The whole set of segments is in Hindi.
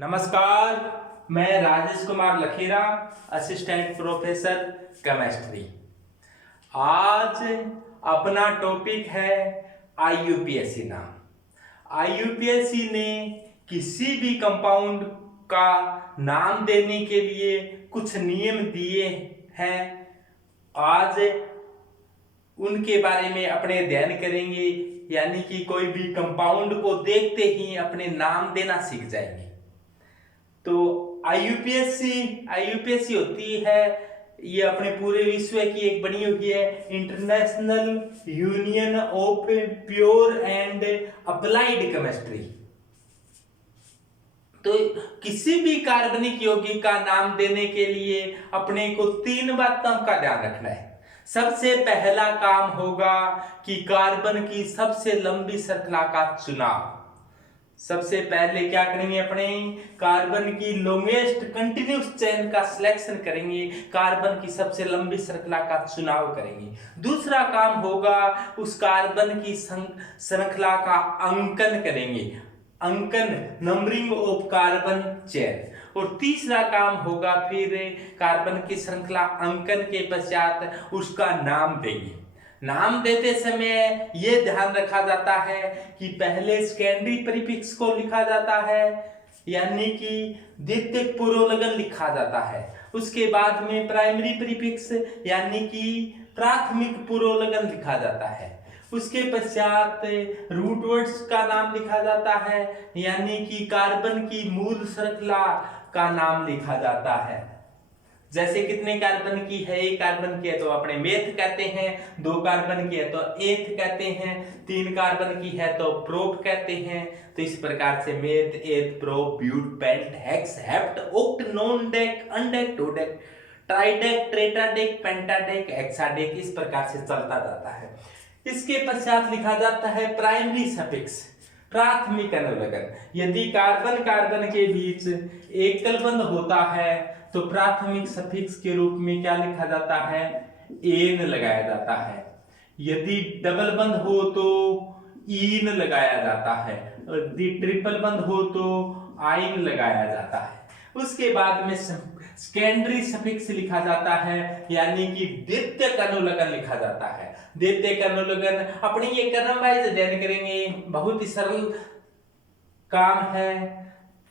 नमस्कार, मैं Rajesh Kumar Lakhera, assistant professor chemistry. आज अपना टॉपिक है आईयूपीएसी नाम। आईयूपीएसी ने किसी भी कंपाउंड का नाम देने के लिए कुछ नियम दिए हैं। आज उनके बारे में अपने अध्ययन करेंगे, यानी कि कोई भी कंपाउंड को देखते ही अपने नाम देना सीख जाएंगे। तो आईयूपीएसी होती है, ये अपने पूरे विश्व की एक बनी हुई है international union of pure and applied chemistry. तो किसी भी कार्बनिक यौगिक का नाम देने के लिए अपने को 3 बातों का ध्यान रखना है। सबसे पहला काम होगा कि कार्बन की सबसे लंबी श्रृंखला का चुनाव। सबसे पहले क्या करेंगे, अपने कार्बन की लॉन्गेस्ट कंटिन्यूस चेन का सिलेक्शन करेंगे, कार्बन की सबसे लंबी श्रृंखला का चुनाव करेंगे। दूसरा काम होगा उस कार्बन की श्रृंखला का अंकन करेंगे, अंकन नंबरिंग ऑफ कार्बन चेन। और तीसरा काम होगा फिर कार्बन की श्रृंखला अंकन के पश्चात उसका नाम देंगे। नाम देते समय यह ध्यान रखा जाता है कि पहले सेकेंडरी प्रीफिक्स को लिखा जाता है, यानी कि द्वितीयक पुरोलगन लिखा जाता है। उसके बाद में प्राइमरी प्रीफिक्स यानी कि प्राथमिक पुरोलगन लिखा जाता है। उसके पश्चात रूट वर्ड्स का नाम लिखा जाता है, यानी कि कार्बन की मूल श्रृंखला का नाम लिखा जाता है। जैसे कितने कार्बन की है, 1 कार्बन की है तो अपने मेथ कहते हैं, 2 कार्बन की है तो एथ कहते हैं, 3 कार्बन की है तो प्रोप कहते हैं। तो इस प्रकार से meth, eth, prop, but, pent, hex, hept, oct, non dec, undec, dodec, tridec, tetradec, pentadec, hexadec, इस प्रकार से चलता जाता है। इसके पश्चात लिखा जाता है प्राइमरी सफिक्स, प्राथमिक अनुलग्न। यदि कार्बन कार्बन के बीच एकल बंध होता है तो प्राथमिक सफिक्स के रूप में क्या लिखा जाता है, एन लगाया जाता है। यदि डबल बंध हो तो ईन लगाया जाता है, और यदि ट्रिपल बंध हो तो आइन लगाया जाता है। उसके बाद में सेकेंडरी सफिक्स लिखा जाता है, यानी कि द्वितीयक अनुलग्न लिखा जाता है। द्वितीयक अनुलग्न अपने ये क्रम वाइज अध्ययन करेंगे, बहुत ही सरल काम है।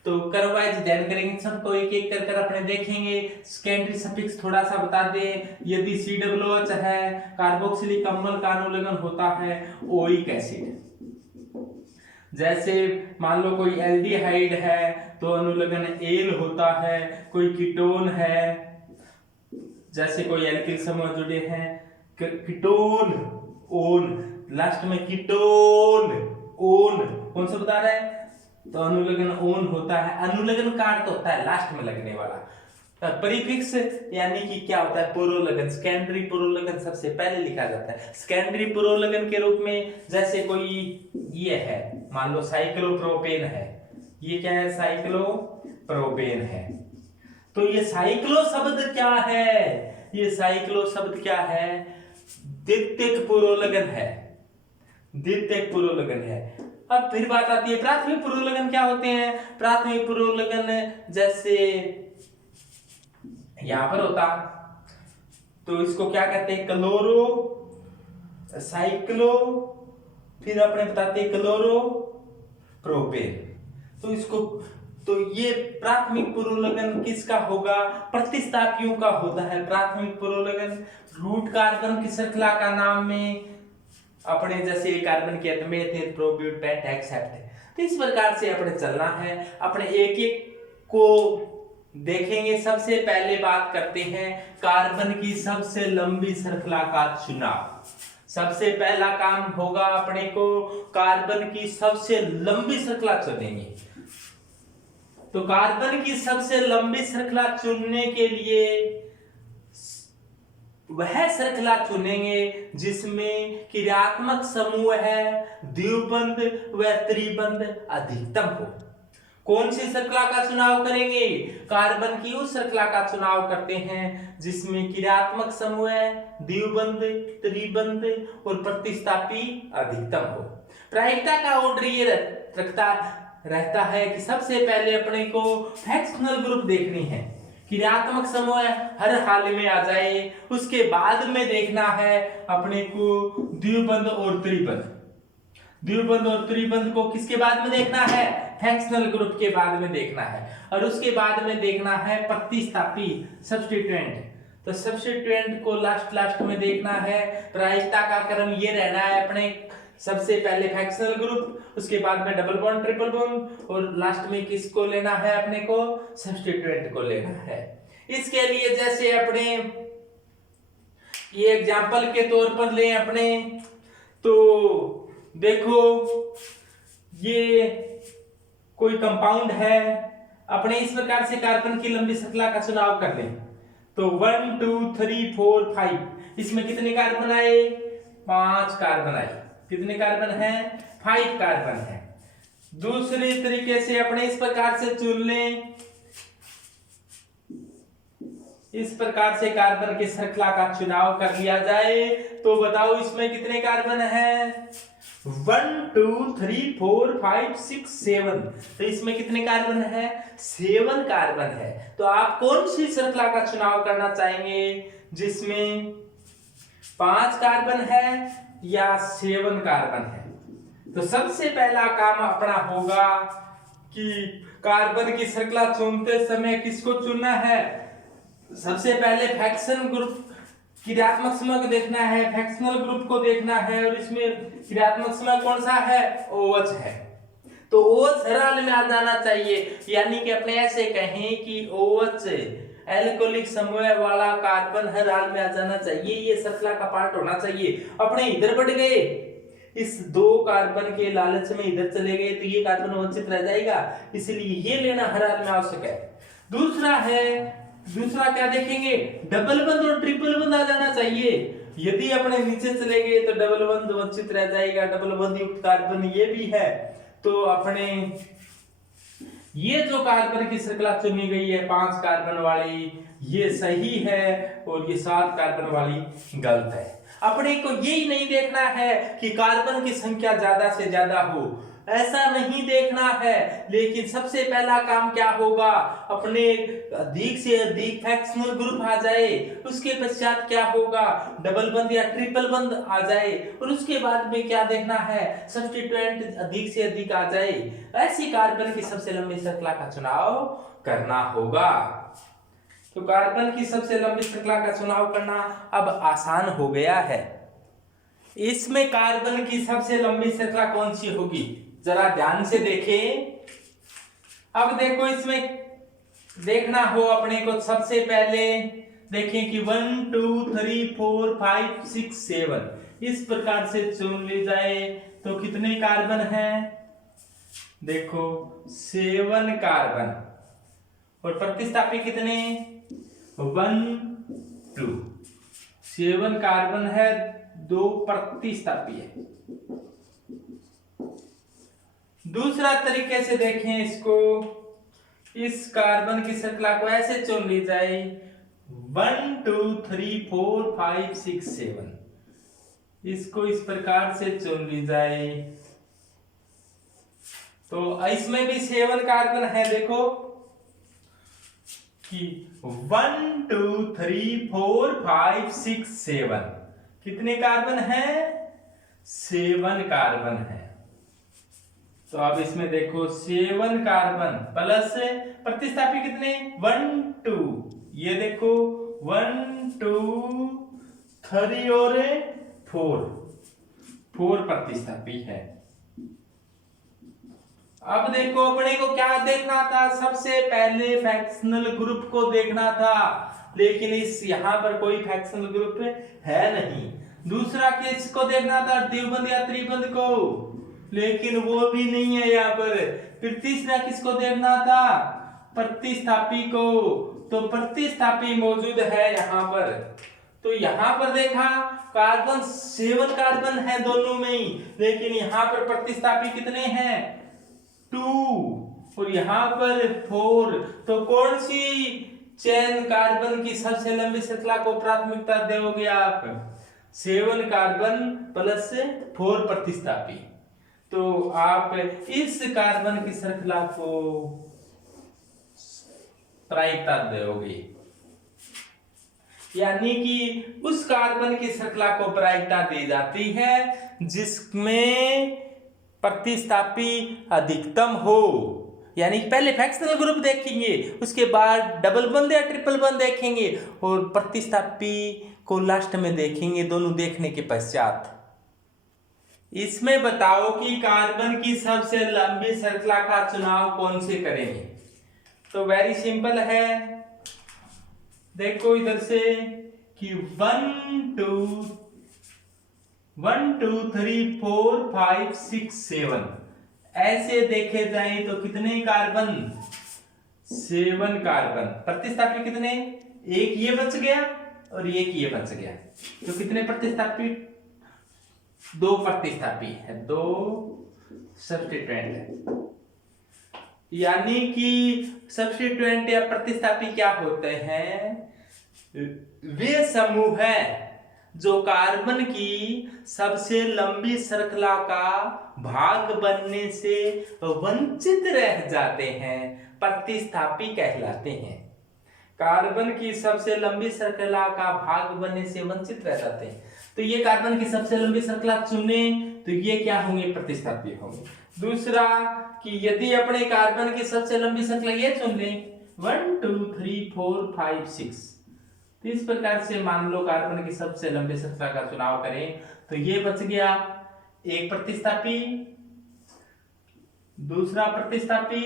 तो क्रम वाइज अध्ययन करेंगे, सबको एक एक कर अपने देखेंगे। सेकेंडरी सफिक्स थोड़ा सा बता दें, यदि COOH है, कार्बोक्सिलिक अम्ल का अनुलग्न होता है ओइक एसिड। जैसे मान लो कोई एल्डिहाइड है तो अनुलग्न एल होता है, कोई कीटोन है, जैसे कोई एल्किल समूह जुड़े हैं, कीटोन ओन, लास्ट में कीटोन ओन, कौन सा बता रहा है, तो अनुलग्न ओन होता है। अनुलग्न कार्ड तो होता है लास्ट में लगने वाला। प्रीफिक्स यानी कि क्या होता है, पुरोलगन, सेकेंडरी पुरोलगन सबसे पहले लिखा जाता है। सेकेंडरी पुरोलगन के रूप में जैसे कोई ये है, मान लो साइक्लोप्रोपेन है, ये क्या है, साइक्लोप्रोपेन है। तो ये साइक्लो शब्द क्या है, ये साइक्लो शब्द क्या है, द्वितीयक पुरोलगन है, द्वितीयक पुरोलगन है। अब फिर बात आती है प्राथमिक पुरोलगन क्या होते हैं। प्राथमिक पुरोलगन जैसे यहां पर होता तो इसको क्या कहते हैं, क्लोरो साइक्लो, फिर अपने बताते हैं क्लोरो प्रोपेन। तो इसको तो ये प्राथमिक पुरोलगन किसका होगा, प्रतिस्थापियों का होता है प्राथमिक पुरोलगन। रूट कार्बन की श्रृंखला का नाम में अपने जैसे कार्बन के meth, prop, but, pent, hex, hept. तो इस प्रकार से अपने चलना है, अपने एक एक को देखेंगे। सबसे पहले बात करते हैं कार्बन की सबसे लंबी श्रृंखला का चुनाव। सबसे पहला काम होगा अपने को कार्बन की सबसे लंबी श्रृंखला चुनेंगे। तो कार्बन की सबसे लंबी श्रृंखला चुनने के लिए वह श्रृंखला चुनेंगे जिसमें क्रियात्मक समूह है, द्विबंध व त्रिबंध अधिकतम हो। कौन सी श्रृंखला का चुनाव करेंगे, कार्बन की उस श्रृंखला का चुनाव करते हैं जिसमें क्रियात्मक समूह है, द्विबंध, त्रिबंध और प्रतिस्थापी अधिकतम हो। प्रायिकता का ऑर्डर ये रखता रहता है कि सबसे पहले अपने को फ्रैक्शनल ग्रुप देखनी है, क्रियात्मक समूह हर हाल में आ जाए। उसके बाद में देखना है अपने को द्विबंध और त्रिबंध। द्विबंध और त्रिबंध को किसके बाद में देखना है? फ्रैक्शनल ग्रुप के बाद में देखना है। और उसके बाद में देखना है प्रतिस्थापी सब्स्टिट्यूएंट। तो सब्स्टिट्यूएंट को लास्ट में देखना है। प्रायिकता का क्रम ये रहना है अपने, सबसे पहले फ्रैक्शनल ग्रुप, उसके बाद में डबल बॉन्ड ट्रिपल बॉन्ड, और लास्ट में किसको लेना है अपने को? सब्स्टिट्यूएंट को लेना है। इसके लिए जैसे अपने ये एग्जांपल के तौर पर ले अपने, तो देखो ये कोई कंपाउंड है, अपने इस प्रकार से कार्बन की लंबी श्रृंखला का चुनाव कर लें। तो 1 2 3 4 5, इसमें कितने कार्बन आए? 5 कार्बन आए। कितने कार्बन है? 5 कार्बन है। दूसरे तरीके से अपने इस प्रकार से चुन लें, इस प्रकार से कार्बन की श्रृंखला का चुनाव कर लिया जाए, तो बताओ इसमें कितने कार्बन है? 1 2 3 4 5 6 7। तो इसमें कितने कार्बन है? 7 कार्बन है। तो आप कौन सी श्रृंखला का चुनाव करना चाहेंगे जिसमें 5 कार्बन है या 7 कार्बन है? तो सबसे पहला काम अपना होगा कि कार्बन की श्रृंखला चुनते समय किसको चुनना है? सबसे पहले फ्रैक्शन ग्रुप क्रियात्मक समूह को देखना है, फ्रैक्शनल ग्रुप को देखना है, और इसमें क्रियात्मक समूह कौन सा है? OH है। तो OH हर हाल में आ जाना चाहिए, यानी कि अपने ऐसे कहें कि OH एल्कोहलिक समूह वाला कार्बन हर हाल में आ जाना चाहिए, ये श्रृंखला का पार्ट होना चाहिए। अपने इधर बढ़ गए, इस 2 कार्बन के लालच में इधर चले गए तो ये कार्बन वंचित रह जाएगा, इसलिए ये लेना हर हाल में आवश्यक है। दूसरा क्या देखेंगे? डबल बंध और ट्रिपल बंध आ जाना चाहिए। यदि अपने नीचे चले गए तो डबल बंध वंचित रह जाएगा, डबल बंध युक्त कार्बन ये भी है। तो अपने ये जो कार्बन की श्रृंखला चुनी गई है 5 कार्बन वाली, ये सही है, और ये 7 कार्बन वाली गलत है। अपने को यही नहीं देखना है कि कार्बन की संख्या ज्यादा से ज्यादा हो, ऐसा नहीं देखना है। लेकिन सबसे पहला काम क्या होगा? अपने अधिक से अधिक फ्रैक्शनल ग्रुप आ जाए, उसके पश्चात क्या होगा? डबल बंध या ट्रिपल बंध आ जाए, और उसके बाद में क्या देखना है? सब्स्टिट्यूएंट अधिक से अधिक आ जाए। ऐसी कार्बन की सबसे लंबी श्रृंखला का चुनाव करना होगा। तो कार्बन की सबसे लंबी श्रृंखला का चुनाव करना अब आसान हो गया है। इसमें कार्बन की सबसे लंबी श्रृंखला कौन सी होगी? जरा ध्यान से देखें। अब देखो इसमें देखना हो अपने को, सबसे पहले देखें कि 1 2 3 4 5 6 7 इस प्रकार से चुन ली जाए तो कितने कार्बन हैं? देखो 7 कार्बन, और प्रतिस्थापी कितने? 1 2। 7 कार्बन है, 2 प्रतिस्थापी है। दूसरा तरीके से देखें इसको, इस कार्बन की श्रृंखला को ऐसे चुन ली जाए 1 2 3 4 5 6 7, इसको इस प्रकार से चुन ली जाए तो इसमें भी 7 कार्बन है। देखो कि 1 2 3 4 5 6 7 कितने कार्बन है? 7 कार्बन है। तो अब इसमें देखो 7 कार्बन प्लस प्रतिस्थापी कितने? 1 2, ये देखो 1 2 3 और 4 प्रतिस्थापी है। अब देखो अपने को क्या देखना था? सबसे पहले फ्रैक्शनल ग्रुप को देखना था, लेकिन इस यहां पर कोई फ्रैक्शनल ग्रुप है नहीं। दूसरा किसको देखना था? द्विबंध या त्रिबंध को, लेकिन वो भी नहीं है यहाँ पर। फिर तीसरा किसको देखना था? प्रतिस्थापी को, तो प्रतिस्थापी मौजूद है यहाँ पर। तो यहाँ पर देखा कार्बन 7 कार्बन है दोनों में ही, लेकिन यहाँ पर प्रतिस्थापी कितने हैं? 2, और यहाँ पर 4। तो कौन सी चेन कार्बन की सबसे लंबी श्रृंखला को प्राथमिकता दोगे आप? 7 कार्बन प्लस 4 प्रतिस्थापी। तो आप इस कार्बन की श्रृंखला को प्रायिकता दोगे, यानी कि उस कार्बन की श्रृंखला को प्रायिकता दी जाती है जिसमें प्रतिस्थापी अधिकतम हो। यानी पहले फ्रैक्शनल ग्रुप देखेंगे, उसके बाद डबल बंद या ट्रिपल बंद देखेंगे और प्रतिस्थापी को लास्ट में देखेंगे, दोनों देखने के पश्चात। इसमें बताओ कि कार्बन की सबसे लंबी श्रृंखला का चुनाव कौन से करेंगे। तो वेरी सिंपल है, देखो इधर से कि 1 2 3 4 5 6 7 ऐसे देखे जाए तो कितने कार्बन, 7 कार्बन। प्रतिस्थापी कितने, एक ये बच गया और एक ये बच गया, तो कितने प्रतिस्थापी, 2 प्रतिस्थापी है, 2 सब्स्टिट्यूएंट है। यानी कि सब्स्टिट्यूएंट या प्रतिस्थापी क्या होते हैं, वे समूह है जो कार्बन की सबसे लंबी श्रृंखला का भाग बनने से वंचित रह जाते हैं, प्रतिस्थापी कहलाते हैं। कार्बन की सबसे लंबी श्रृंखला का भाग बनने से वंचित रह जाते हैं, तो ये कार्बन की सबसे लंबी श्रृंखला चुने तो ये क्या होंगे, प्रतिस्थापी होंगे। दूसरा कि यदि अपने कार्बन की सबसे लंबी श्रृंखला ये चुन लें 1 2 3 4 5 6, तो इस प्रकार से मान लो कार्बन की सबसे लंबी श्रृंखला का चुनाव करें तो ये बच गया एक प्रतिस्थापी, दूसरा प्रतिस्थापी,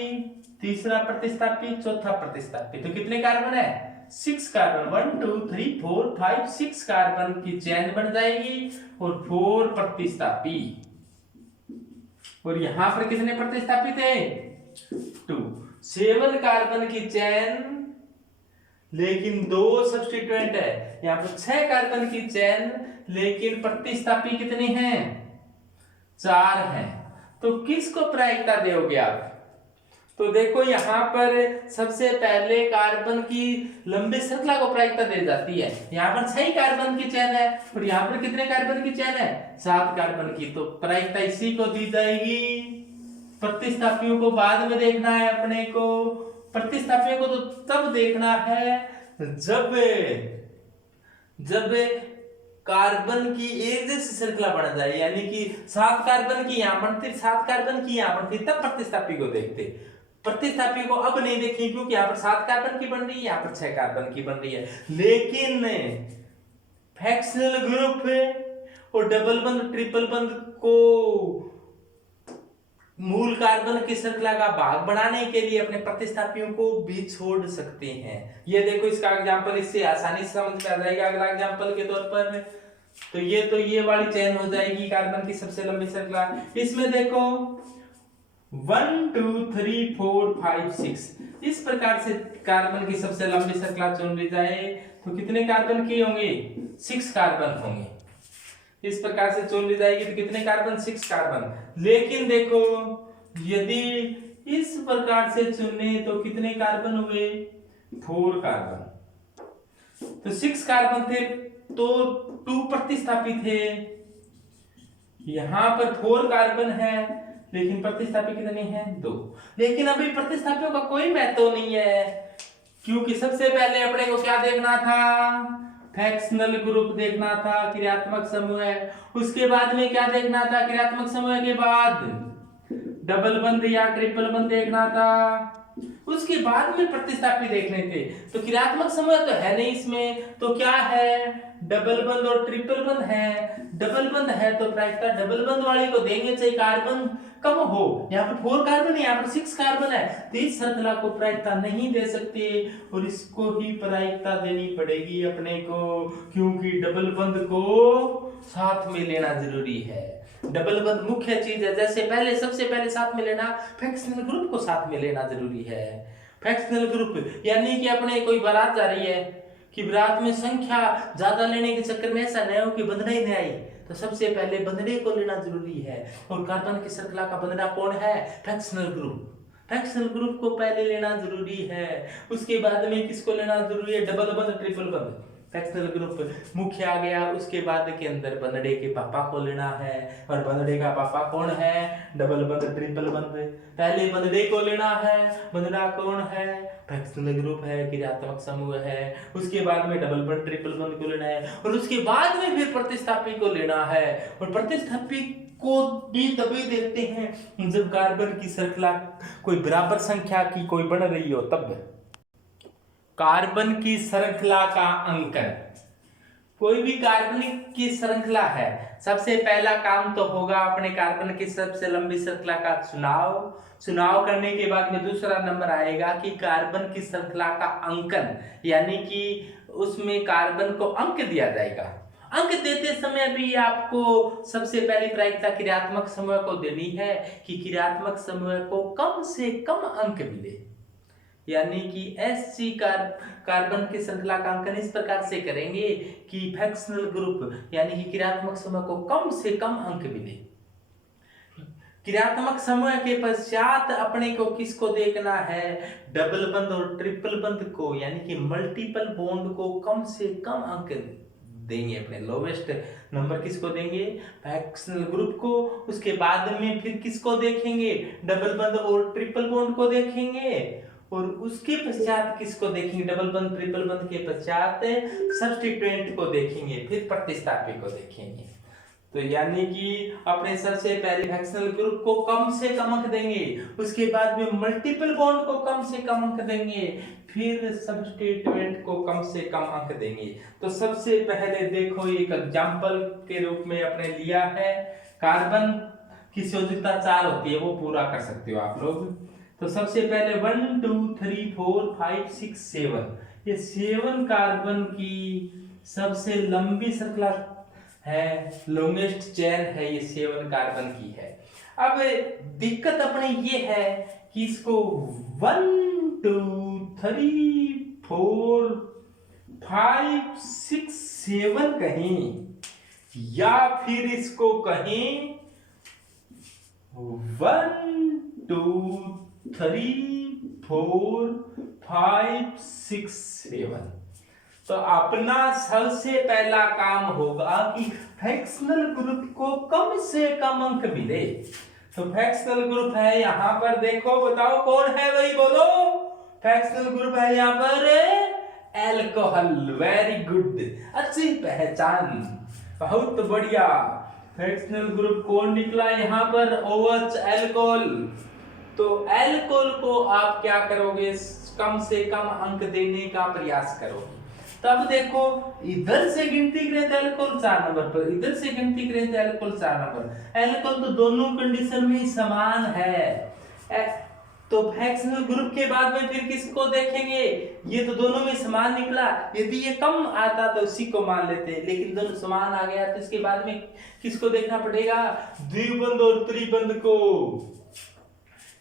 तीसरा प्रतिस्थापी, चौथा प्रतिस्थापी। तो कितने कार्बन है, 6 कार्बन, 1 2 3 4 5 6 कार्बन की चेन बन जाएगी और 4 प्रतिस्थापी। और यहां पर कितने प्रतिस्थापी थे, 2, 7 कार्बन की चेन लेकिन 2 सब्स्टिट्यूएंट है। यहां पर 6 कार्बन की चेन लेकिन प्रतिस्थापी कितने हैं, 4 हैं। तो किसको प्रायिकता दोगे आप, तो देखो यहां पर सबसे पहले कार्बन की लंबी श्रृंखला को प्रायिकता दी जाती है। यहां पर 6 कार्बन की चेन है और यहां पर कितने कार्बन की चेन है, 7 कार्बन की, तो प्रायिकता इसी को दी जाएगी। प्रतिस्थापियों को बाद में देखना है अपने को, प्रतिस्थापियों को तो तब देखना है जब कार्बन की एक जैसी श्रृंखला बन जाए, यानी कि 7 कार्बन की यहां बनती, 7 कार्बन की यहां बनती, तब प्रतिस्थापी को देखते। प्रतिस्थापी को अब नहीं देखें क्योंकि यहां पर 7 कार्बन की बन रही है, यहां पर 6 कार्बन की बन रही है। लेकिन फ्रैक्शनल ग्रुप और डबल बंद ट्रिपल बंद को मूल कार्बन की श्रृंखला का भाग बनाने के लिए अपने प्रतिस्थापियों को भी छोड़ सकते हैं। ये देखो इसका एग्जांपल, इससे आसानी से समझ में आ जाएगा। अगला एग्जांपल के तौर पर तो ये वाली चेन हो जाएगी कार्बन की सबसे लंबी श्रृंखला। इसमें देखो 1 2 3 4 5 6 इस प्रकार से कार्बन की सबसे लंबी श्रृंखला चुन ली जाए तो कितने कार्बन की होंगे, 6 कार्बन होंगे। इस प्रकार से चुन ली जाएगी तो कितने कार्बन, 6 कार्बन। लेकिन देखो यदि इस प्रकार से चुने तो कितने कार्बन हुए, 4 कार्बन। तो 6 कार्बन थे तो 2 प्रतिस्थापी थे, यहां पर 4 कार्बन है लेकिन प्रतिस्थापी कितने हैं, 2। लेकिन अभी प्रतिस्थापियों का कोई महत्व नहीं है क्योंकि सबसे पहले अपने को क्या देखना था, फ्रैक्शनल ग्रुप देखना था, क्रियात्मक समूह है। उसके बाद में क्या देखना था, क्रियात्मक समूह के बाद डबल बंद या ट्रिपल बंद देखना था। उसके बाद में प्रतिस्थापी देखने थे। तो क्रियात्मक समूह तो है नहीं इसमें, तो क्या है, डबल बंद और ट्रिपल बंद है। डबल बंद है तो प्रायिकता डबल बंद वाली को देंगे चाहे कार्बन कम हो। यहाँ पर 4 कार्बन है, यहाँ पर 6 कार्बन है, तो इस श्रृंखला को प्रायिकता नहीं दे सकते और इसको ही प्रायिकता देनी पड़ेगी अपने को, क्योंकि डबल बंद को साथ में लेना जरूरी है। डबल बंद मुख्य चीज है, जैसे पहले सबसे पहले साथ में लेना, फ्रैक्शनल ग्रुप को साथ में लेना जरूरी है। फ्रैक्शनल ग्रुप यानी कि अपने कोई बारात जा रही है कि बारात में संख्या ज्यादा लेने के चक्कर में ऐसा न हो कि बंधना ही नहीं आई, तो सबसे पहले बंधने को लेना जरूरी है। और कार्बन की श्रृंखला का बंधना कौन है, फ्रैक्शनल ग्रुप। फ्रैक्शनल ग्रुप को पहले लेना जरूरी है। उसके बाद में किसको लेना जरूरी है, डबल बंद ट्रिपल बंद। फ्रैक्शनल ग्रुप मुख्य आ गया। उसके बाद के अंदर बंदड़े के पापा को लेना है, और बंदड़े का पापा कौन है? डबल बंद, ट्रिपल बंद। पहले बंदड़े को लेना है, बंदड़ा कौन है? फ्रैक्शनल ग्रुप है, क्रियात्मक समूह है। उसके बाद में डबल बंद, ट्रिपल बंद को लेना है, और उसके बाद में फिर प्रतिस्थापी को लेना है। और प्रतिस्थापी को भी तभी देखते हैं जब कार्बन की श्रृंखला कोई बराबर संख्या की कोई बन रही हो, तब कार्बन की श्रृंखला का अंकन। कोई भी कार्बनिक की श्रृंखला है, सबसे पहला काम तो होगा अपने कार्बन की सबसे लंबी श्रृंखला का चुनाव करने के बाद में दूसरा नंबर आएगा कि कार्बन की श्रृंखला का अंकन, यानी कि उसमें कार्बन को अंक दिया जाएगा। अंक देते समय भी आपको सबसे पहली प्रायिकता क्रियात्मक समूह को देनी है कि क्रियात्मक समूह को कम से कम अंक मिले, यानी कि Sc कार्बन की श्रृंखला का अंकन इस प्रकार से करेंगे कि फ्रैक्शनल ग्रुप यानी कि क्रियात्मक समूह को कम से कम अंक मिले। क्रियात्मक समूह के पश्चात अपने को किसको देखना है? डबल बंद और ट्रिपल बंद को, यानी कि मल्टीपल बॉन्ड को कम से कम अंक देंगे। अपने लोवेस्ट नंबर किसको देंगे? फ्रैक्शनल ग्रुप को। उसके बाद में फिर किसको देखेंगे? डबल बंद और ट्रिपल बॉन्ड को देखेंगे, और उसके पश्चात किसको देखेंगे? डबल बंद ट्रिपल बंद के पश्चात सब्स्टिट्यूएंट को देखेंगे, फिर प्रतिस्थापी को देखेंगे। तो यानी कि अपने सबसे पहले फ्रैक्शनल ग्रुप को कम से कम अंक देंगे, उसके बाद में मल्टीपल बॉन्ड को कम से कम अंक देंगे, फिर सब्स्टिट्यूएंट को कम से कम अंक देंगे। तो सबसे पहले देखो एक एग्जांपल के रूप में अपने लिया है, कार्बन की संयोजकता 4 होती है, वो पूरा कर सकते हो आप लोग। तो सबसे पहले 1 2 3 4 5 6 7, ये 7 कार्बन की सबसे लंबी श्रृंखला है, लॉन्गेस्ट चेन है, ये 7 कार्बन की है। अब दिक्कत अपने ये है कि इसको 1 2 3 4 5 6 7 कहें, या फिर इसको कहें 1 2 3 4 5 6 7। तो अपना सबसे पहला काम होगा कि फ्रैक्शनल ग्रुप को कम से कम अंक मिले। तो फ्रैक्शनल ग्रुप है यहाँ पर, देखो बताओ कौन है, वही बोलो। फ्रैक्शनल ग्रुप है यहाँ पर एल्कोहल। वेरी गुड, अच्छी पहचान, बहुत बढ़िया। फ्रैक्शनल ग्रुप कौन निकला यहाँ पर? OH, alcohol. तो एल्कोहल को आप क्या करोगे? कम से कम अंक देने का प्रयास करोगे। तब देखो इधर से गिनती करें तो एल्कोहल 4 नंबर पर, इधर से गिनती करें तो एल्कोहल 4 नंबर। एल्कोहल तो दोनों कंडीशन में समान है। तो फ्रैक्शनल ग्रुप के बाद में फिर किसको देखेंगे? ये तो दोनों में समान निकला, यदि ये कम आता तो उसी को मान लेते, लेकिन दोनों समान आ गया तो इसके बाद में किसको देखना पड़ेगा? द्विबंध और त्रिबंध को।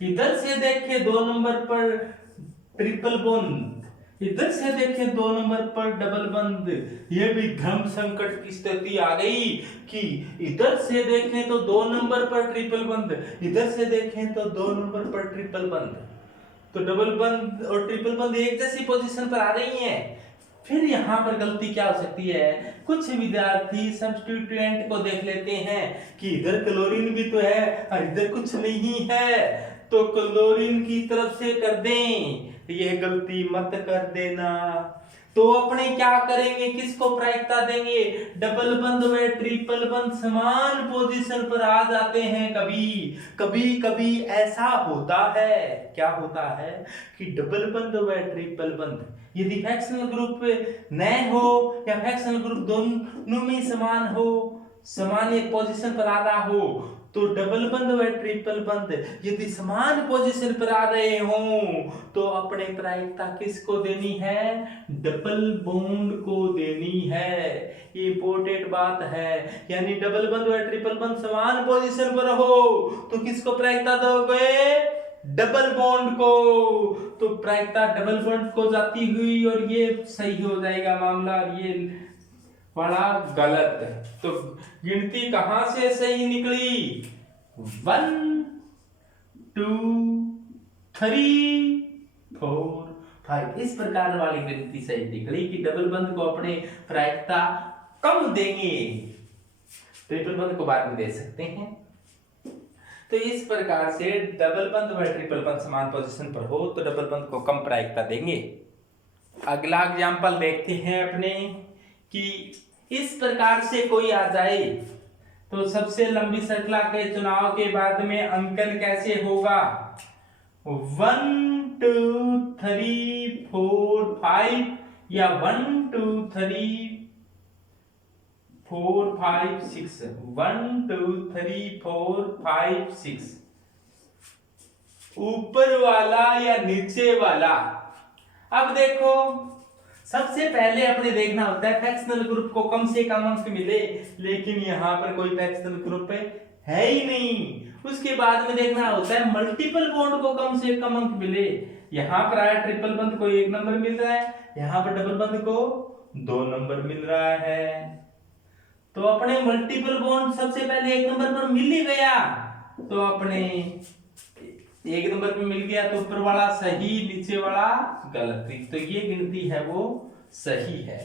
इधर से देखें 2 नंबर पर ट्रिपल बंध, इधर से देखें 2 नंबर पर डबल बंध। ये भी धर्म संकट की स्थिति आ गई कि इधर से देखें तो 2 नंबर पर ट्रिपल बंध, इधर से देखें तो 2 नंबर पर ट्रिपल बंध। तो डबल बंध और ट्रिपल बंध एक जैसी पोजीशन पर आ रही हैं। फिर यहाँ पर गलती क्या हो सकती है? कुछ विद्यार्थी सब्स्टिट्यूएंट को देख लेते हैं कि इधर क्लोरीन भी तो है और इधर कुछ नहीं है, तो क्लोरीन की तरफ से कर दें। यह गलती मत कर देना। तो अपने क्या करेंगे? किसको प्रायिकता देंगे? डबल बंध व ट्रिपल बंध समान पोजीशन पर आ जाते हैं। कभी कभी ऐसा होता है, क्या होता है कि डबल बंध व ट्रिपल बंध यदि फ्रैक्शनल ग्रुप न हो या फ्रैक्शनल ग्रुप दोनों में समान हो, समान एक पोजीशन पर आ रहा हो, तो डबल बंध व ट्रिपल बंध यदि समान पोजीशन पर आ रहे हों तो अपने प्रायिकता किसको देनी है? डबल बॉन्ड को देनी है। ये इंपॉर्टेंट बात है। यानी डबल बंध व ट्रिपल बंध समान पोजीशन पर हो तो किसको प्रायिकता दोगे? डबल बॉन्ड को। तो प्रायिकता डबल बॉन्ड को जाती हुई और ये सही हो जाएगा मामला, और ये बड़ा गलत। तो गिनती कहां से सही निकली? 1 2 3 4 5। इस प्रकार वाली गिनती सही निकली कि डबल बंद को अपने प्रायिकता कम देंगे, ट्रिपल बंद को बाद में दे सकते हैं। तो इस प्रकार से डबल बंद व ट्रिपल बंद समान पोजीशन पर हो तो डबल बंद को कम प्रायिकता देंगे। अगला एग्जांपल देखते हैं अपने कि इस प्रकार से कोई आ जाए तो सबसे लंबी श्रृंखला के चुनाव के बाद में अंकन कैसे होगा। 1 2 3 4 5 या 1 2 3 4 5 6 1 2 3 4 5 6 ऊपर वाला या नीचे वाला। अब देखो सबसे पहले अपने देखना होता है फ्रैक्शनल ग्रुप को कम से कम अंक मिले, लेकिन यहाँ पर कोई फ्रैक्शनल ग्रुप है ही नहीं। उसके बाद में देखना होता है मल्टीपल बॉन्ड को कम से कम अंक मिले। यहाँ पर आया ट्रिपल बंद को 1 नंबर मिल रहा है, यहाँ पर डबल बंद को 2 नंबर मिल रहा है। तो अपने मल्टीपल बॉन्ड सबसे पहले 1 नंबर पर मिल ही गया, तो अपने 1 नंबर पे मिल गया तो ऊपर वाला सही, नीचे वाला गलत। तो ये गिनती है वो सही है।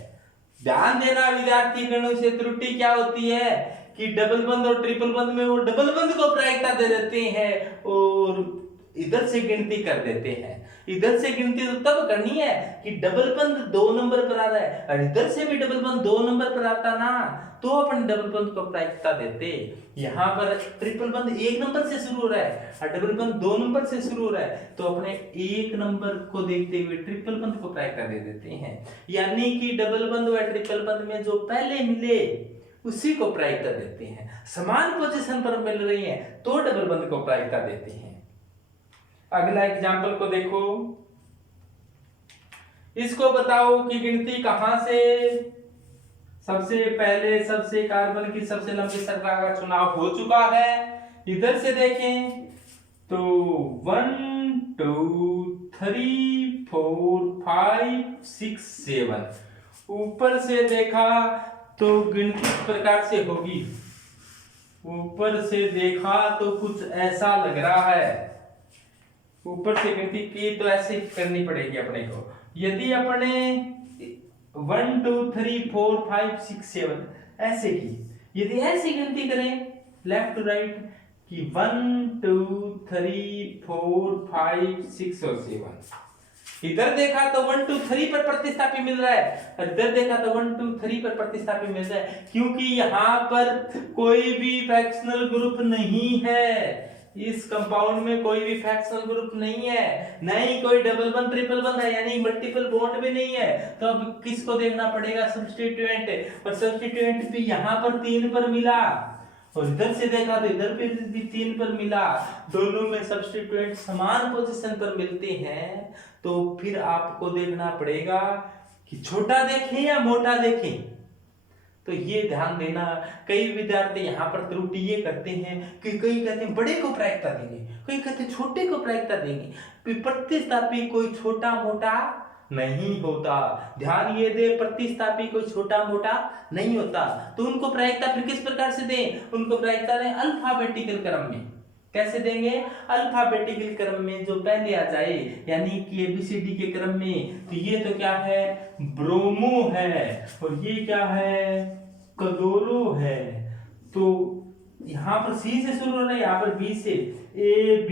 ध्यान देना विद्यार्थी गणों से त्रुटि क्या होती है कि डबल बंद और ट्रिपल बंद में वो डबल बंद को प्रायिकता दे देते हैं और इधर से गिनती कर देते हैं। इधर से गिनती तो तब करनी है कि डबल बंद 2 नंबर पर आ रहा है और इधर से भी डबल बंद 2 नंबर पर आता ना, तो अपन डबल बंद को प्रायिकता देते। यहाँ पर ट्रिपल बंद 1 नंबर से शुरू हो रहा है और डबल बंद 2 नंबर से शुरू हो रहा है, तो अपने 1 नंबर को देखते हुए ट्रिपल बंद को प्रायिकता दे देते हैं। यानी कि डबल बंद व ट्रिपल बंद में जो पहले मिले उसी को प्रायिकता देते हैं। समान पोजीशन पर मिल रही है तो डबल बंद को प्रायिकता देते हैं। अगला एग्जाम्पल को देखो, इसको बताओ कि गिनती कहां से सबसे पहले सबसे कार्बन की सबसे लंबी श्रृंखला का चुनाव हो चुका है। इधर से देखें तो 1 2 3 4 5 6 7। ऊपर से देखा तो गिनती इस प्रकार से होगी। ऊपर से देखा तो कुछ ऐसा लग रहा है। ऊपर से गिनती की तो ऐसे करनी पड़ेगी अपने को। यदि अपने 1 2 3 4 5 6 7 ऐसे की, यदि ऐसी गिनती करें लेफ्ट टू राइट कि 1 2 3 4 5 6 और 7, इधर देखा तो 1 2 3 पर प्रतिस्थापी मिल रहा है और इधर देखा तो 1 2 3 पर प्रतिस्थापी मिल रहा है, क्योंकि यहाँ पर कोई भी फ्रैक्शनल ग्रुप नहीं है। इस कंपाउंड में कोई भी फ्रैक्शनल ग्रुप नहीं है, न ही कोई डबल बंद ट्रिपल बंद है, यानी मल्टीपल बॉन्ड भी नहीं है। तो अब किसको देखना पड़ेगा, सब्स्टिट्यूएंट। और सब्स्टिट्यूएंट भी यहाँ पर 3 पर मिला और इधर से देखा तो इधर भी 3 पर मिला। दोनों में सब्स्टिट्यूएंट समान पोजीशन पर मिलते हैं, तो फिर आपको देखना पड़ेगा कि छोटा देखें या मोटा देखें। तो ये ध्यान देना। कई विद्यार्थी यहाँ पर त्रुटि ये करते हैं कि कई कहते हैं बड़े को प्रायिकता देंगे, कई कहते हैं छोटे को प्रायिकता देंगे। प्रतिस्थापी कोई छोटा मोटा नहीं होता। ध्यान ये दे, प्रतिस्थापी कोई छोटा मोटा नहीं होता। तो उनको प्रायिकता फिर किस प्रकार से दें, उनको प्रायिकता दें अल्फाबेटिकल क्रम में। कैसे देंगे, अल्फाबेटिकल क्रम में जो पहले आ जाए, यानी कि एबीसीडी के क्रम में। तो ये तो क्या है, ब्रोमो है और ये क्या है, क्लोरो है। तो यहाँ पर सी से शुरू हो रहा है, यहाँ पर बी से, ए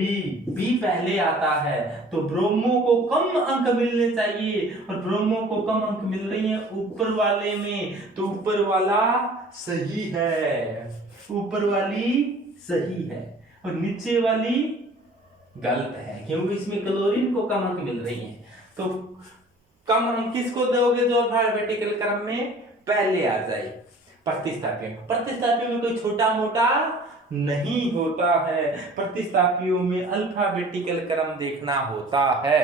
बी पहले आता है, तो ब्रोमो को कम अंक मिलने चाहिए और ब्रोमो को कम अंक मिल रही है ऊपर वाले में, तो ऊपर वाला सही है, ऊपर वाली सही है और नीचे वाली गलत है, क्योंकि इसमें क्लोरीन को कम अंक मिल रही है। तो कम अंक किसको दोगे, जो अल्फाबेटिकल क्रम में पहले आ जाए। प्रतिस्थापियों में कोई छोटा मोटा नहीं होता है, प्रतिस्थापियों में अल्फाबेटिकल क्रम देखना होता है।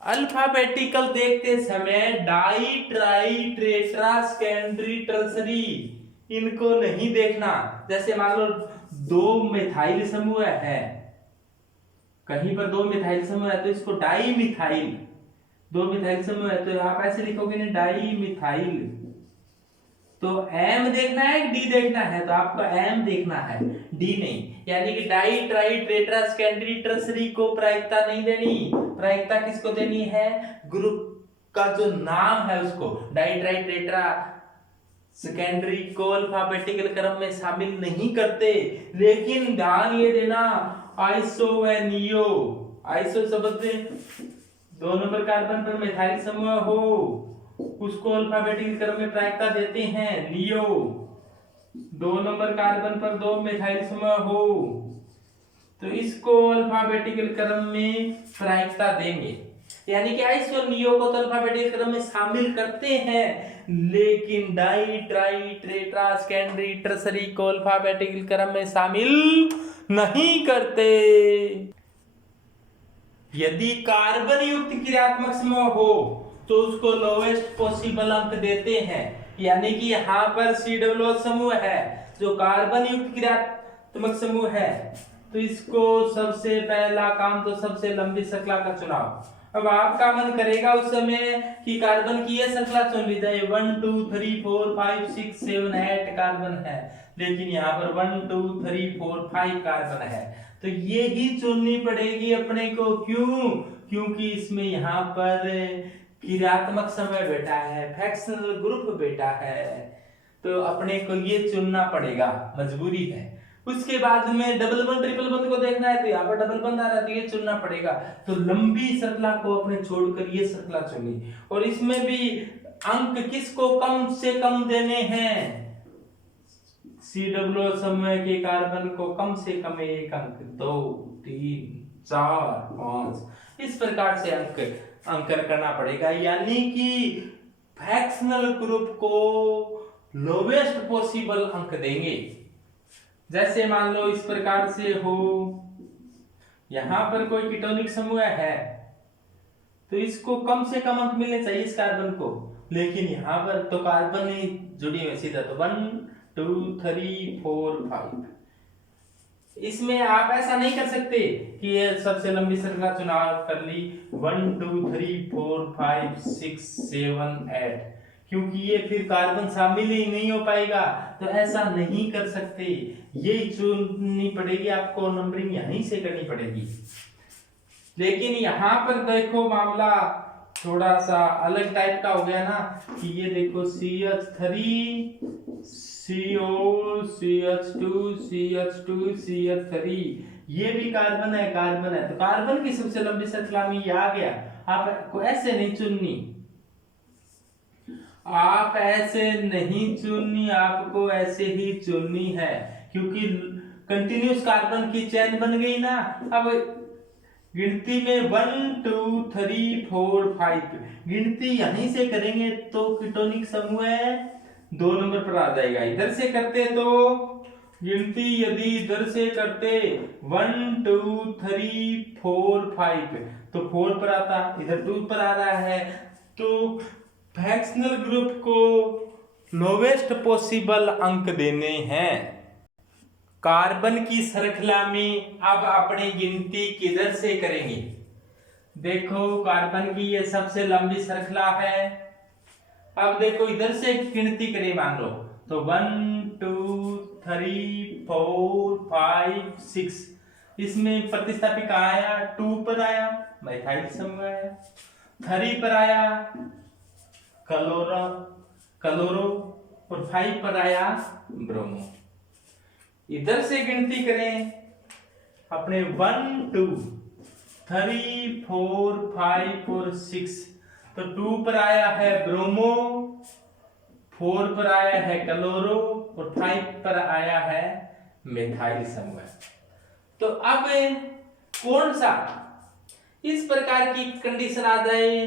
अल्फाबेटिकल देखते समय di tri tetra secondary tertiary इनको नहीं देखना। जैसे मान लो 2 मिथाइल समूह है, कहीं पर 2 मिथाइल समूह है तो इसको डाई मिथाइल, 2 मिथाइल समूह है तो आप ऐसे लिखोगे ना डाई मिथाइल, तो एम देखना है डी देखना है, तो आपको एम देखना है, डी नहीं। यानी कि di tri tetra secondary tertiary को प्रायिकता नहीं देनी, प्रायिकता किसको देनी है, ग्रुप का जो नाम है उसको। डाई ट्राई टेट्रा सेकेंडरी को अल्फाबेटिकल क्रम में शामिल नहीं करते, लेकिन ध्यान ये देना आइसो व नियो, आइसो शब्द में 2 नंबर कार्बन पर मिथाइल समूह हो उसको अल्फाबेटिकल क्रम में प्रायिकता देते हैं। नियो 2 नंबर कार्बन पर 2 मिथाइल समूह हो तो इसको अल्फाबेटिकल क्रम में प्रायिकता देंगे। यानी कि आइसो नियो को तो अल्फाबेटिकल क्रम में शामिल करते हैं, लेकिन di tri tetra secondary tertiary को अल्फाबेटिकल क्रम में शामिल नहीं करते। यदि कार्बन युक्त क्रियात्मक समूह हो तो उसको लोवेस्ट पॉसिबल अंक देते हैं। यानी कि यहाँ पर COO समूह है जो कार्बन युक्त क्रियात्मक समूह है, तो इसको सबसे पहला काम तो सबसे लंबी श्रृंखला का चुनाव। अब आपका मन करेगा उस समय कि कार्बन की यह श्रृंखला चुन ली जाए, 1 2 3 4 5 6 7 8 कार्बन है, लेकिन यहाँ पर 1 2 3 4 5 कार्बन है, तो ये ही चुननी पड़ेगी अपने को। क्यों? क्योंकि इसमें यहाँ पर क्रियात्मक समूह बेटा है, फ्रैक्शनल ग्रुप बेटा है, तो अपने को ये चुनना पड़ेगा, मजबूरी है। उसके बाद में डबल बंद ट्रिपल बंद को देखना है तो यहाँ पर डबल बंद आ रहा है, तो ये चुनना पड़ेगा। तो लंबी श्रृंखला को अपने छोड़कर ये श्रृंखला चुनी, और इसमें भी अंक किसको कम से कम देने हैं, COO समूह के कार्बन को कम से कम 1 अंक, 2 3 4 5 इस प्रकार से अंकन करना पड़ेगा। यानी कि फ्रैक्शनल ग्रुप को लोवेस्ट पॉसिबल अंक देंगे। जैसे मान लो इस प्रकार से हो, यहां पर कोई कीटोनिक समूह है तो इसको कम से कम अंक मिलने चाहिए इस कार्बन को, लेकिन यहां पर तो कार्बन ही जुड़ी हुई सीधा, तो 1 2 3 4 5। इसमें आप ऐसा नहीं कर सकते कि ये सबसे लंबी श्रृंखला चुनाव कर ली 1 2 3 4 5 6 7 8, क्योंकि ये फिर कार्बन शामिल ही नहीं हो पाएगा, तो ऐसा नहीं कर सकते, ये चुननी पड़ेगी आपको, नंबरिंग यहीं से करनी पड़ेगी। लेकिन यहाँ पर देखो मामला थोड़ा सा अलग टाइप का हो गया ना, कि ये देखो CH3 CO CH2 CH2 CH3 ये भी कार्बन है, कार्बन है, तो कार्बन की सबसे लंबी श्रृंखला में ये आ गया। आपको ऐसे नहीं चुननी, आप ऐसे नहीं चुननी, आपको ऐसे ही चुननी है, क्योंकि कंटिन्यूस कार्बन की चेन बन गई ना। अब गिनती में 1 2 3 4 5 गिनती यहीं से करेंगे तो कीटोनिक समूह 2 नंबर पर आ जाएगा। इधर से करते तो गिनती यदि इधर से करते 1 2 3 4 5 तो 4 पर आता, इधर 2 पर आ रहा है, तो फ्रैक्शनल ग्रुप को लोवेस्ट पॉसिबल अंक देने हैं। कार्बन की श्रृंखला में अब अपनी गिनती किधर से करेंगे, देखो कार्बन की ये सबसे लंबी श्रृंखला है। अब देखो इधर से गिनती करें, मान लो तो 1 2 3 4 5 6, इसमें प्रतिस्थापी कहाँ आया, 2 पर आया मिथाइल समूह आया, 3 पर आया क्लोरो और 5 पर आया ब्रोमो। इधर से गिनती करें अपने 1 2 3 4 5 और 6, तो 2 पर आया है ब्रोमो, 4 पर आया है क्लोरो और 5 पर आया है मिथाइल समूह। तो अब कौन सा इस प्रकार की कंडीशन आ जाए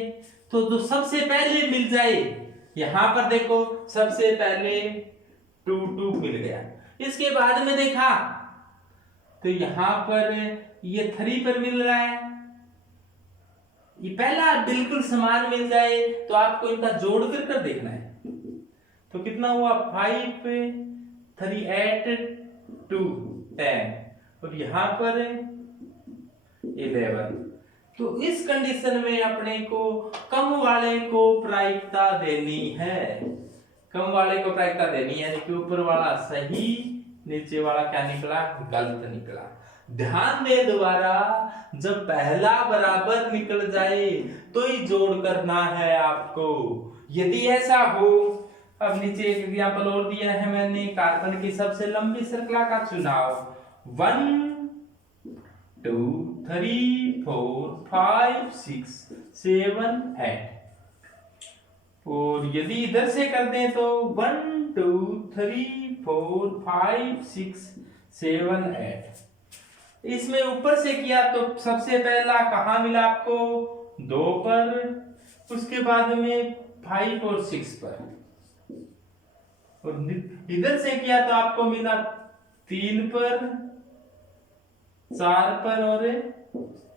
तो जो सबसे पहले मिल जाए, यहां पर देखो सबसे पहले 2 2 मिल गया, इसके बाद में देखा तो यहां पर ये 3 पर मिल रहा है, ये पहला बिल्कुल समान मिल जाए तो आपको इनका जोड़ कर देखना है, तो कितना हुआ 5 3 8 2 10 और यहां पर 11। तो इस कंडीशन में अपने को कम वाले को प्रायिकता देनी है, कम वाले को प्रायिकता देनी है, कि ऊपर वाला सही, नीचे वाला क्या निकला, गलत निकला। ध्यान दे दोबारा, जब पहला बराबर निकल जाए तो ही जोड़ करना है आपको। यदि ऐसा हो, अब नीचे एक एग्जाम्पल और दिया है मैंने, कार्बन की सबसे लंबी श्रृंखला का चुनाव, 1 2 3 4 5 6 7 8, और यदि इधर से कर दें तो 1 2 3 4 5 6 7 8। इसमें ऊपर से किया तो सबसे पहला कहाँ मिला आपको, 2 पर, उसके बाद में 5 और 6 पर, और इधर से किया तो आपको मिला 3 पर, 4 पर और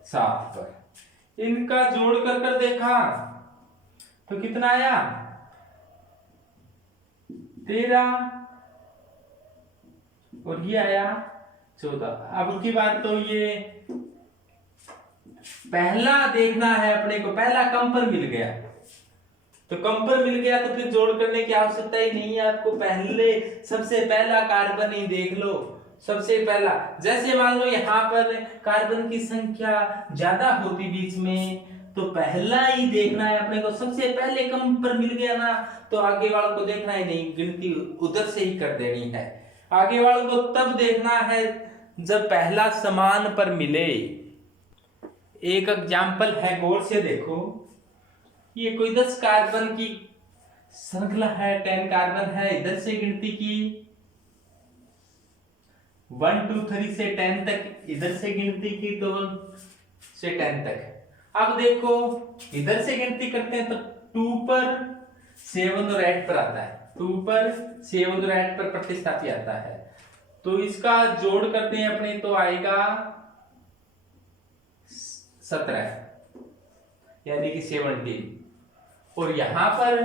7 पर। इनका जोड़ कर देखा तो कितना आया, 13, और ये आया 14। अब की बात तो ये पहला देखना है अपने को, पहला कम पर मिल गया, तो कम पर मिल गया तो फिर जोड़ करने की आवश्यकता ही नहीं है आपको, पहले सबसे पहला कार्बन ही देख लो, सबसे पहला। जैसे मान लो यहाँ पर कार्बन की संख्या ज्यादा होती बीच में, तो पहला ही देखना है अपने को, सबसे पहले कम पर मिल गया ना, तो आगे वालों को देखना ही नहीं, गिनती उधर से ही कर देनी है। आगे वालों को तब देखना है जब पहला समान पर मिले। एक एग्जाम्पल है, गौर से देखो, ये कोई 10 कार्बन की श्रृंखला है, 10 कार्बन है, इधर से गिनती की 1 2 3 से 10 तक, इधर से गिनती की तो 1 से 10 तक। अब देखो इधर से गिनती करते हैं तो 2 पर 7 और 8 पर आता है, 2 पर 7 और 8 पर प्रतिस्थापी आता है, तो इसका जोड़ करते हैं अपने तो आएगा 17, यानी कि 17। और यहां पर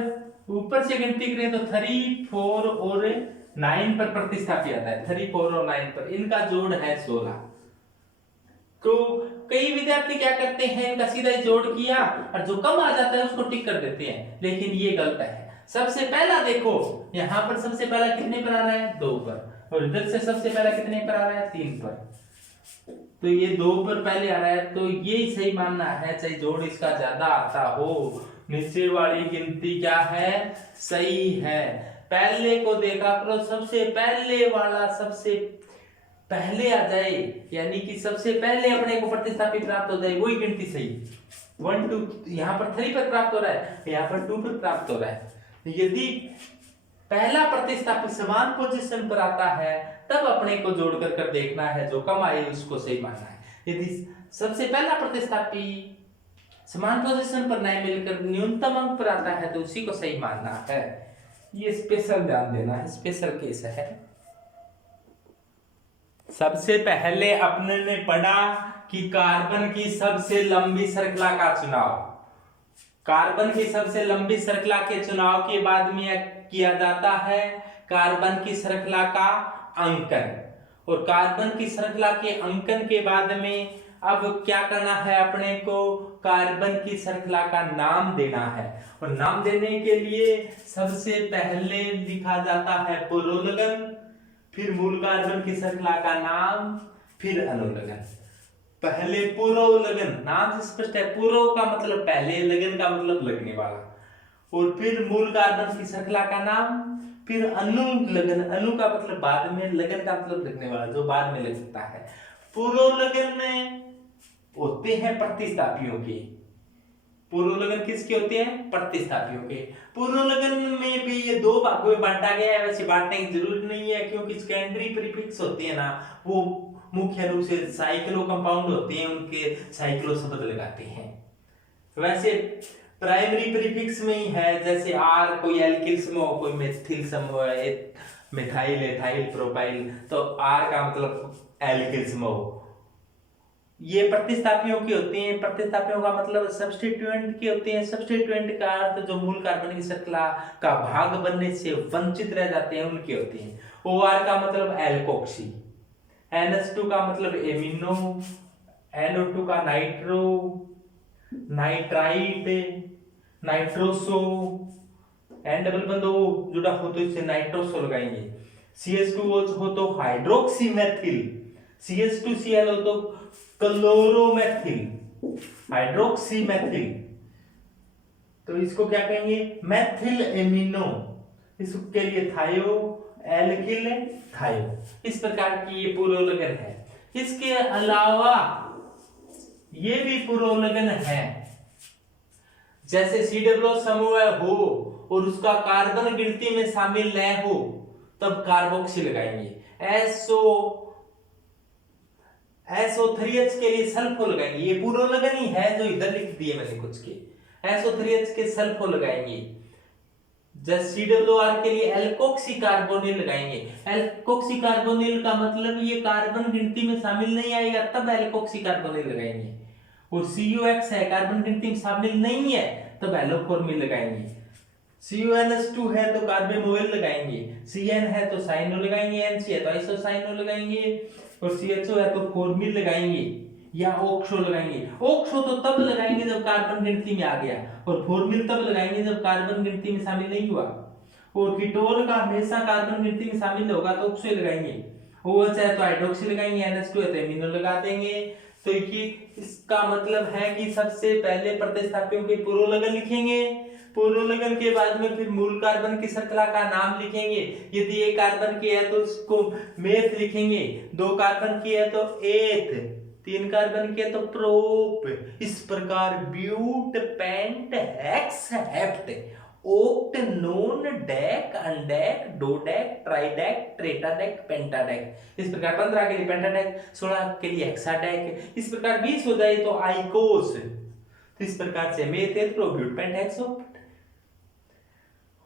ऊपर से गिनती करें तो 3 4 और 9 पर प्रतिस्थापी आता है, 3 4 और 9 पर, इनका जोड़ है 16। तो कई विद्यार्थी क्या करते हैं, इनका सीधा जोड़ किया और जो कम आ जाता है उसको टिक कर देते हैं, लेकिन ये गलत है। सबसे पहला देखो, यहाँ पर सबसे पहला कितने पर आ रहा है, 2 पर, और इधर से सबसे पहला कितने पर आ रहा है, 3 पर, तो ये 2 पर पहले आ रहा है, तो ये सही मानना है, चाहे जोड़ इसका ज्यादा आता हो, नीचे वाली गिनती क्या है, सही है। पहले को देखा करो, सबसे पहले वाला सबसे पहले आ जाए, यानी कि सबसे पहले अपने को प्रतिस्थापी प्राप्त हो जाए, वही गिनती सही। 1 2 यहाँ पर 3 पर प्राप्त हो रहा है, यहाँ पर 2 पर प्राप्त हो रहा है। यदि पहला प्रतिस्थापी समान पोजीशन पर आता है तब अपने को जोड़कर कर देखना है, जो कम आए उसको सही मानना है। यदि सबसे पहला प्रतिस्थापी समान पोजीशन पर नहीं मिलकर न्यूनतम अंक पर आता है तो उसी को सही मानना है। ये स्पेशल ध्यान देना है, स्पेशल केस है। सबसे पहले अपने ने पढ़ा कि कार्बन की सबसे लंबी श्रृंखला का चुनाव, कार्बन की सबसे लंबी श्रृंखला के चुनाव के बाद में किया जाता है कार्बन की श्रृंखला का अंकन, और कार्बन की श्रृंखला के अंकन के बाद में अब क्या करना है अपने को, कार्बन की श्रृंखला का नाम देना है। और नाम देने के लिए सबसे पहले लिखा जाता है पुरोलगन, फिर मूल कार्बन की श्रृंखला का नाम, फिर अनुलगन। पहले पुरोलगन, नाम से स्पष्ट है, पुरो का मतलब पहले, लगन का मतलब लगने वाला, और फिर मूल कार्बन की श्रृंखला का नाम, फिर अनुलगन, अनु का मतलब बाद में, लगन का मतलब लगने वाला, जो बाद में लग सकता है। पुरोलगन में होते हैं प्रतिस्थापियों के, पुरोलगन किसके होते हैं, प्रतिस्थापियों के। पुरोलगन में भी ये 2 भागों में बांटा गया है, वैसे बांटने की जरूरत नहीं है, क्योंकि सेकेंडरी प्रीफिक्स होते हैं ना, वो मुख्य रूप से साइक्लो कंपाउंड होते हैं, उनके साइक्लो शब्द लगाते हैं। वैसे प्राइमरी प्रीफिक्स में ही है, जैसे आर कोई एल्किल समूह, कोई मेथिल समूह है, मिथाइल एथाइल प्रोपाइल, तो आर का मतलब एल्किल समूह। ये प्रतिस्थापियों के होते हैं, प्रतिस्थापियों का मतलब सब्स्टिट्यूएंट के होते हैं। सब्स्टिट्यूएंट का अर्थ जो मूल कार्बन की श्रृंखला का भाग बनने से वंचित रह जाते हैं, उनके होते हैं। OR का मतलब एल्कोक्सी, NH2 का मतलब एमिनो, NO2 का nitro, nitrite, nitroso, N double bond O जुड़ा हो तो इससे नाइट्रोसो लगाएंगे। CH2O हो तो हाइड्रोक्सीमेथिल, CH2Cl हो तो क्लोरोमेथिल, हाइड्रोक्सीमेथिल। तो इसको क्या कहेंगे? Methyl amino. इसके लिए थायो, एल्किल, थायो। इस प्रकार की ये पुरोलगन है। इसके अलावा ये भी पुरोलगन है, जैसे COO समूह हो और उसका कार्बन गिनती में शामिल न हो तब कार्बोक्सी लगाएंगे। SO3H के लिए सल्फो लगाएंगे। ये पुरोलगन ही है जो इधर लिख दिए मैंने कुछ के। SO3H के सल्फो लगाएंगे। जैसे COR के लिए एल्कोक्सी कार्बोनिल लगाएंगे। एल्कोक्सी कार्बोनिल का मतलब ये कार्बन गिनती में शामिल नहीं आएगा तब एल्कोक्सी कार्बोनिल लगाएंगे। और COX है, कार्बन गिनती में शामिल नहीं है तब एलोफॉर्मिल लगाएंगे। CONH2 है तो कार्बेमोइल लगाएंगे। CN है तो साइनो लगाएंगे। NC है तो आइसोसाइनो लगाएंगे। और CHO है तो फॉर्मिल लगाएंगे या ओक्सो लगाएंगे। ओक्सो तो तब लगाएंगे जब कार्बन गिनती में आ गया, और फॉर्मिल तब लगाएंगे जब कार्बन गिनती में शामिल नहीं हुआ। और कीटोन का हमेशा कार्बन गिनती में शामिल होगा तो ओक्सो लगाएंगे। OH है तो हाइड्रोक्सी लगाएंगे। NH2 है तो एमिनो लगा देंगे। तो ये इसका मतलब है कि सबसे पहले प्रतिस्थापियों के पुरोलगन लिखेंगे। पुरोलगन के बाद में फिर मूल कार्बन की श्रृंखला का नाम लिखेंगे। यदि एक कार्बन की है तो उसको मेथ लिखेंगे, 2 कार्बन की है तो एथ, 3 कार्बन की है तो प्रोप। इस प्रकार but, pent, hex, hept, oct, non, dec, undec, dodec, tridec, tetradec, pentadec. इस प्रकार 15 के लिए पेंटाडेक, 16 के लिए हेक्साडेक। इस प्रकार 20 हो जाए तो आइकोस। तो इस प्रकार से meth, eth, prop, but, pent, hex,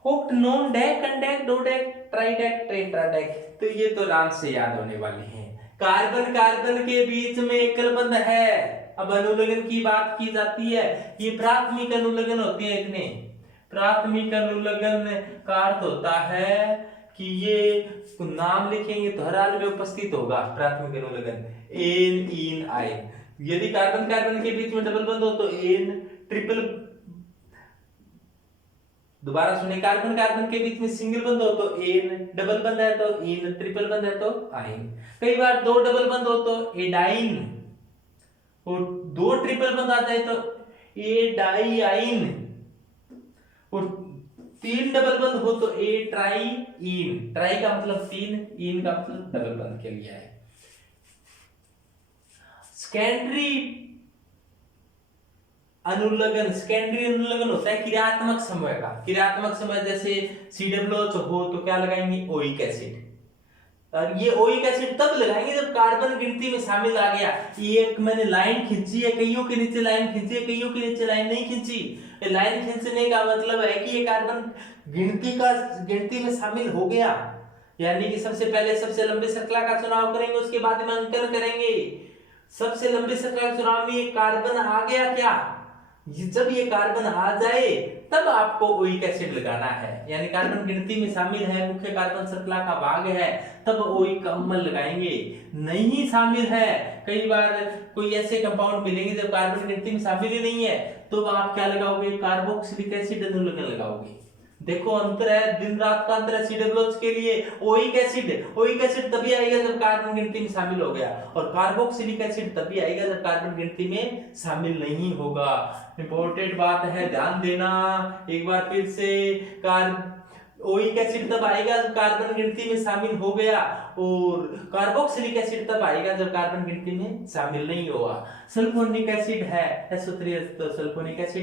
oct, non, dec, undec, dodec, tridec, tetradec. तो ये तो आराम से याद होने वाले हैं। कार्बन कार्बन के बीच में एकल बंध है। अब अनुलग्न की बात की जाती है। ये प्राथमिक अनुलग्न होते हैं इतने। प्राथमिक अनुलग्न का अर्थ होता है कि ये नाम लिखेंगे तो हर हाल में उपस्थित होगा। प्राथमिक अनुलग्न एन, इन, आयन। यदि कार्बन कार्बन के बीच में डबल बंध हो तो एन, ट्रिपल, दोबारा सुने, कार्बन कार्बन के बीच में सिंगल बंध हो तो एन, डबल बंध है तो इन, ट्रिपल बंध है तो आइन। कई बार 2 डबल बंध हो तो एडाइन, और 2 ट्रिपल बंध आ जाए तो एडाइआइन, और 3 डबल बंध हो तो एट्राइइन। ट्राई का मतलब 3, इन का मतलब डबल बंध के लिए है। सेकेंडरी अनुलग्न होता है क्रियात्मक समूह का। क्रियात्मक समूह जैसे COOH हो तो क्या लगाएंगे? Oic acid. और ये ओइक एसिड तब लगाएंगे जब कार्बन गिनती में शामिल आ गया। एक मैंने लाइन खींची है, कईयों के नीचे लाइन खींची है, कईयों के नीचे लाइन नहीं खींची। लाइन खींचने का मतलब है कि ये कार्बन गिनती में शामिल हो गया। यानी कि सबसे पहले सबसे लंबी श्रृंखला का चुनाव करेंगे, उसके बाद में अंकन करेंगे। सबसे लंबी श्रृंखला के चुनाव में ये कार्बन आ गया क्या? जब ये कार्बन आ जाए तब आपको ओइक एसिड लगाना है। यानी कार्बन गिनती में शामिल है, मुख्य कार्बन श्रृंखला का भाग है, तब ओइक अम्ल लगाएंगे। नहीं शामिल है, कई बार कोई ऐसे कंपाउंड मिलेंगे जब कार्बन गिनती में शामिल ही नहीं है, तो आप क्या लगाओगे? कार्बोक्सिलिक एसिड अनुलग्न लगाओगे। देखो अंतर है, दिन रात का अंतर है। COOH के लिए ओइक एसिड तभी आएगा जब कार्बन गिनती में शामिल हो गया, और कार्बोक्सिलिक एसिड तभी आएगा जब कार्बन गिनती में शामिल नहीं होगा। इंपॉर्टेंट बात है, ध्यान देना एक बार फिर से। ओइक एसिड तब आएगा जब कार्बन गिनती में शामिल हो गया, और कार्बोक्सिलिक एसिड तब आएगा जब कार्बन गिनती में शामिल नहीं होगा। सल्फोनिक एसिड है SO3H तो सल्फोनिक एसिड